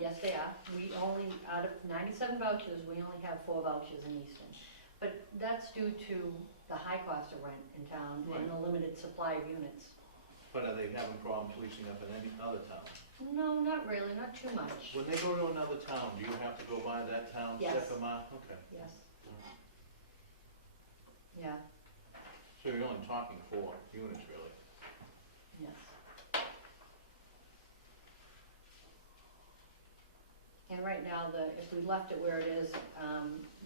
Yes, they are. We only, out of 97 vouchers, we only have 4 vouchers in Easton. But that's due to the high cost of rent in town and the limited supply of units. But are they having problems leasing up in any other town? No, not really, not too much. When they go to another town, do you have to go by that town's Yes. FMR? Okay. Yes. Yeah, So you're only talking 4 units, really? yes. And right now, if we left it where it is,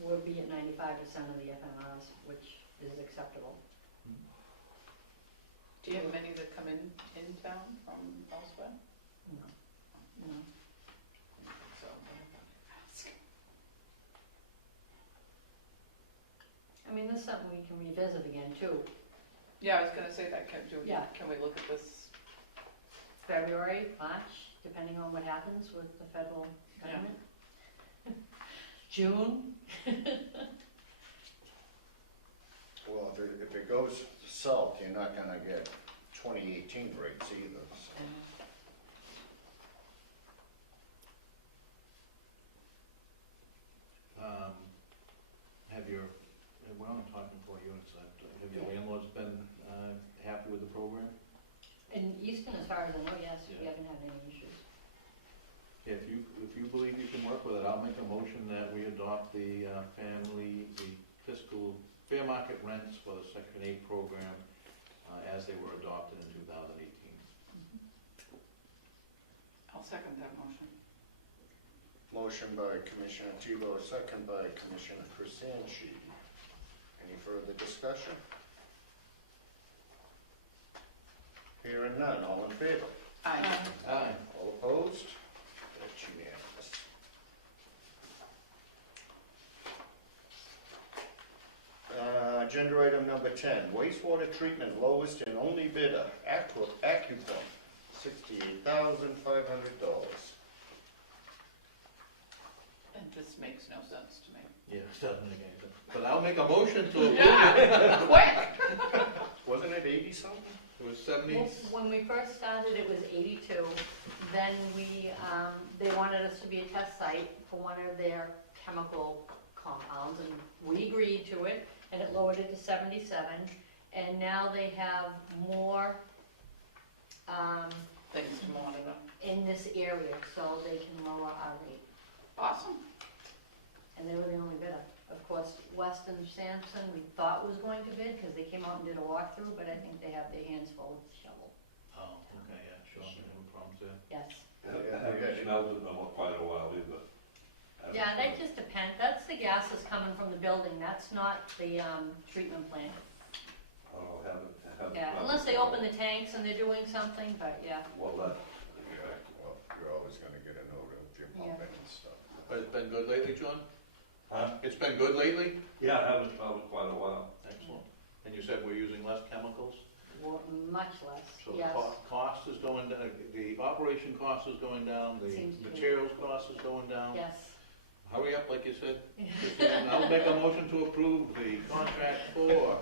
we'll be at 95% of the FMRs, which is acceptable. Do you have many that come in town from elsewhere? No, no. So, I mean, this is something we can revisit again, too. yeah, I was gonna say that, Yeah. can we look at this? February, March, depending on what happens with the federal government. June. Well, if it goes south, you're not gonna get 2018 rates either, so. We're only talking 4 units. Have your landlords been happy with the program? In Easton, as far as I know, yes, we Yeah. haven't had any issues. If you believe you can work with it, I'll make a motion that we adopt the fiscal fair market rents for the Section 8 program as they were adopted in 2018. I'll second that motion. Motion by Commissioner Tebow, second by Commissioner Krasinski. Any further discussion? Hearing none, all in favor? Aye. Aye. All opposed? That's unanimous. Agenda item number 10, wastewater treatment lowest and only bidder, AccuPump, $68,500. And this makes no sense to me. Yeah, it doesn't make any sense. But I'll make a motion to approve it. Quick! Wasn't it 80 something? It was 70. Well, when we first started, it was 82. Then they wanted us to be a test site for one of their chemical compounds, and we agreed to it, and it lowered it to 77. And now they have more Things to monitor. in this area, so they can lower our rate. Awesome. And they were the only bidder. Of course, Weston Sampson, we thought was going to bid, because they came out and did a walkthrough, but I think they have their hands full with the shovel. Oh, okay, yeah, sure, no problems there. Yes. Haven't smelled it in quite a while either. Yeah, that just depends. That's the gas that's coming from the building. That's not the treatment plant. Oh, haven't. Yeah, unless they open the tanks and they're doing something, but yeah. Well, that, Yeah, well, you're always gonna get a note if you're pumping and stuff. But it's been good lately, John? huh? It's been good lately? Yeah, I haven't smelled it quite a while. Excellent. And you said we're using less chemicals? Much less, So the yes. cost is going down, the operation cost is going down, the Seems to be. materials cost is going down? Yes, hurry up like you said. Christine. I'll make a motion to approve the contract for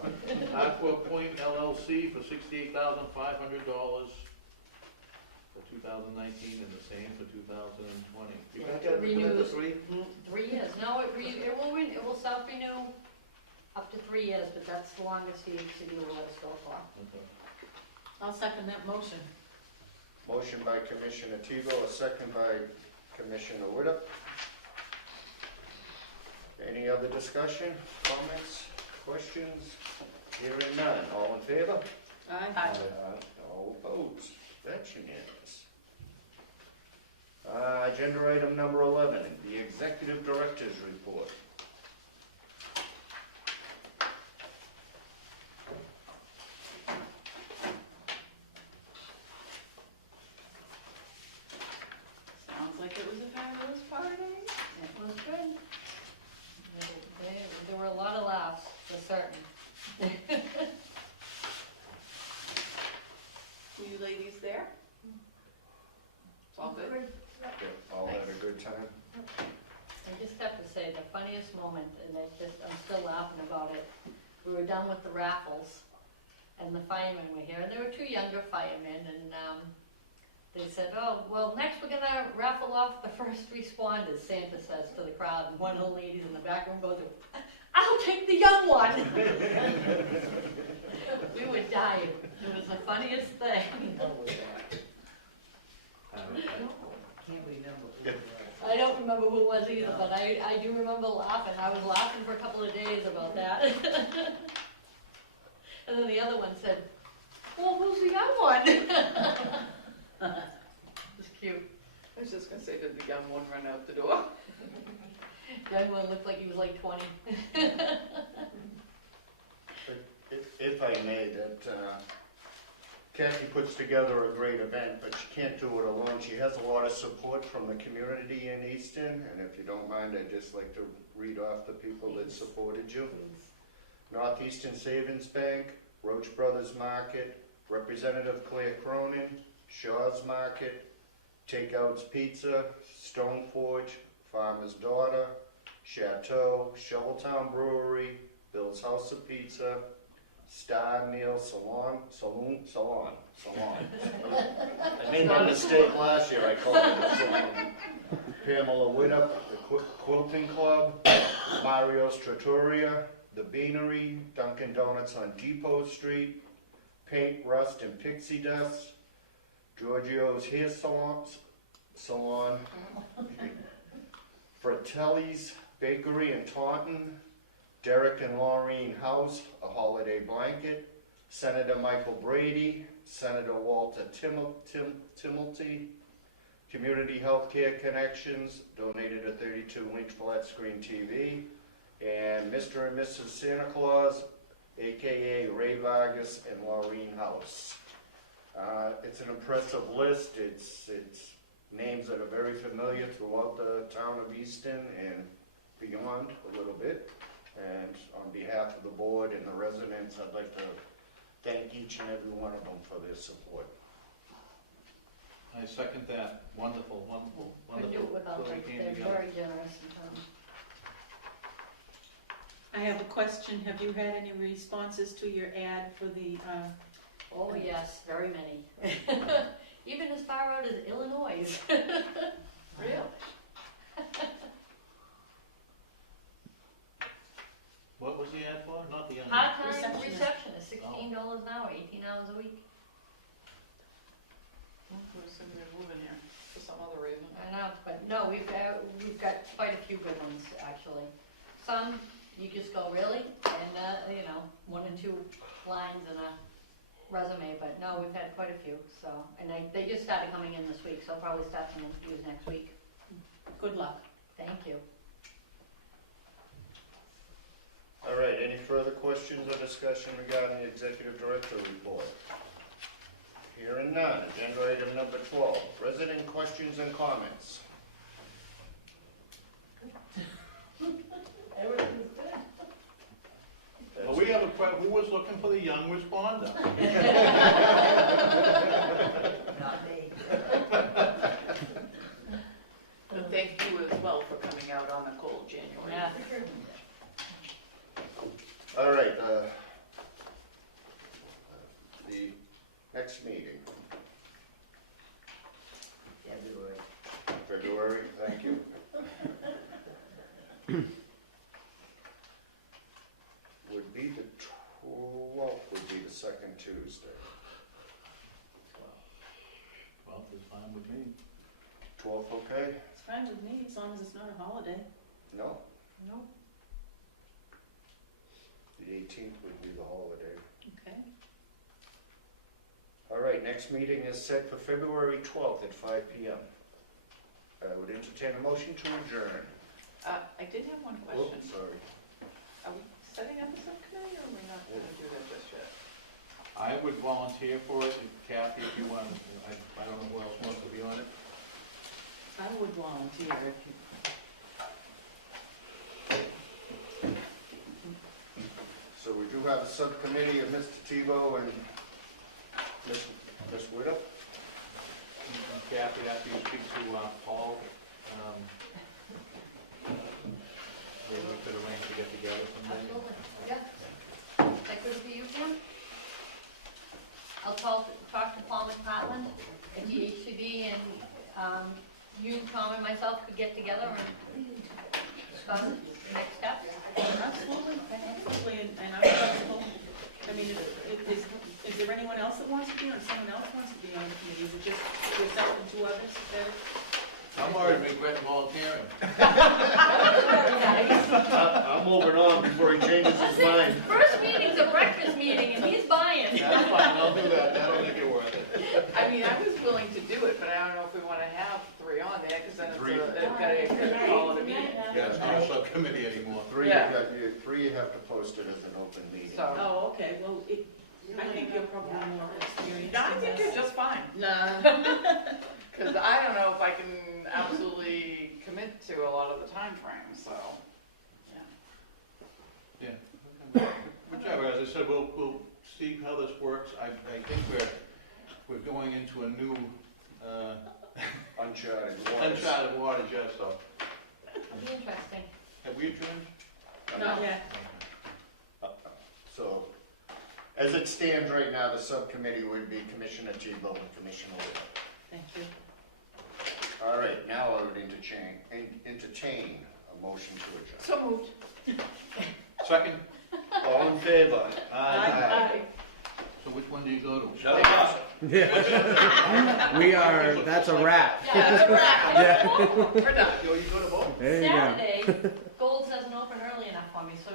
Aqua Point LLC for $68,500 for 2019 and the same for 2020. You got that Renews. for 3? 3 years, no, it will self-renew up to 3 years, but that's the longest HCD will let us go for. Okay. I'll second that motion. Motion by Commissioner Tebow, a second by Commissioner Witta. Any other discussion, comments, questions? Hearing none. All in favor? Aye. All opposed? That's unanimous. Agenda item number 11, the Executive Director's Report. Sounds like it was a fabulous party. It was good. There were a lot of laughs, for certain. Were you ladies there? It's all good? All had a good time? I just have to say, the funniest moment, and I'm still laughing about it, we were done with the raffles, and the firemen were here, and there were 2 younger firemen, and they said, oh, well, next we're gonna raffle off the first responders, Santa says to the crowd, and one of the ladies in the back room goes, I'll take the young one. We were dying. It was the funniest thing. Can't remember. I don't remember who it was either, but I do remember laughing. I was laughing for a couple of days about that. And then the other one said, well, who's the young one? It was cute. I was just gonna say, did the young one run out the door? Young one looked like he was like 20. If I may, that Kathy puts together a great event, but she can't do it alone. She has a lot of support from the community in Easton, and if you don't mind, I'd just like to read off the people that supported you. Northeastern Savings Bank, Roach Brothers Market, Representative Claire Cronin, Shaw's Market, Takeouts Pizza, Stone Forge, Farmer's Daughter, Chateau, Shoveltown Brewery, Bill's House of Pizza, Star Meal Salon. I made that mistake last year, I called it a salon. Pamela Witta, the Quilting Club, Mario's Trattoria, The Beanery, Dunkin' Donuts on Depot Street, Paint, Rust, and Pixie Dust, Giorgio's Hair Salon, Fratelli's Bakery in Taunton, Derek and Laureen House, A Holiday Blanket, Senator Michael Brady, Senator Walter Timilty, Community Healthcare Connections, donated a 32-inch flat screen TV, and Mr. and Mrs. Santa Claus, aka Ray Vargas and Laureen House. It's an impressive list. It's names that are very familiar throughout the town of Easton and beyond a little bit. And on behalf of the board and the residents, I'd like to thank each and every one of them for their support. I second that. Wonderful, wonderful, Couldn't do wonderful. it without So them. we came They're together. very generous in terms. I have a question. Have you had any responses to your ad for the, Oh, yes, very many. Even as far out as Illinois. Really? What was the ad for? Not the young. Part-time Receptionist. receptionist, $16 an hour, 18 hours a week. We're assuming they're moving here for some other reason. I know, but no, we've got quite a few good ones, actually. Some, you just go, really? And, 1 or 2 lines in a resume, but no, we've had quite a few, so. And they just started coming in this week, so I'll probably start some interviews next week. good luck. Thank you. All right, any further questions or discussion regarding the executive director report? Hearing none. Agenda item number 12, resident questions and comments. Everything's good. Well, we have a who was looking for the young responder? Not me. And thank you as well for coming out on a cold January. Yeah. All right, the next meeting, February, thank you. Would be the 12th, would be the second Tuesday. 12th is fine with me. 12th, okay? It's fine with me, as long as it's not a holiday. No? No. The 18th would be the holiday. Okay. All right, next meeting is set for February 12th at 5 p.m. I would entertain a motion to adjourn. I did have one question. Oops, sorry. Are we setting up a subcommittee, or are we not gonna do that just yet? I would volunteer for it, and Kathy, if you want, I don't know who else wants to be on it. I would volunteer if you. So we do have a subcommittee of Mr. Tebow and Ms. Widow. And Kathy, after you speak to Paul, maybe we could arrange to get together someday. Absolutely, yeah. Is that good for you, Kim? I'll talk to Paul McPartland at the HCD, and you, Tom, and myself could get together and discuss the next steps. Absolutely, absolutely, and I'm flexible. I mean, is there anyone else that wants to be on, someone else wants to be on the committee? Is it just yourself and two others? Is that it? I'm already regretting volunteering. I'm moving on before he changes his mind. First meeting's a breakfast meeting, and he's buying. That's fine, I'll do that, that'll make it worth it. I mean, I was willing to do it, but I don't know if we wanna have 3 on there, cause then Three. it's gotta call it a meeting. Yeah, it's not a subcommittee anymore. Three, Yeah. you have to post it as an open meeting. So, Oh, okay, well, I think you're probably more experienced. no, I in think this. you're just fine, Nah. cause I don't know if I can absolutely commit to a lot of the time frames. So. Yeah. Yeah. Whichever, as I said, we'll see how this works. I think we're going into a new, Uncharted waters. uncharted waters, yeah, so. It'll be interesting. Have we adjourned? Not yet. So, as it stands right now, the subcommittee would be Commissioner Tebow and Commissioner Widow. Thank you. All right, now I would entertain a motion to adjourn. So moved. Second? All in favor? Aye. So which one do you go to? Shut up. We are, that's a wrap. Yeah, that's a wrap. We're done. Yo, you go to both? There you go. Saturday, Gold's doesn't open early enough for me, so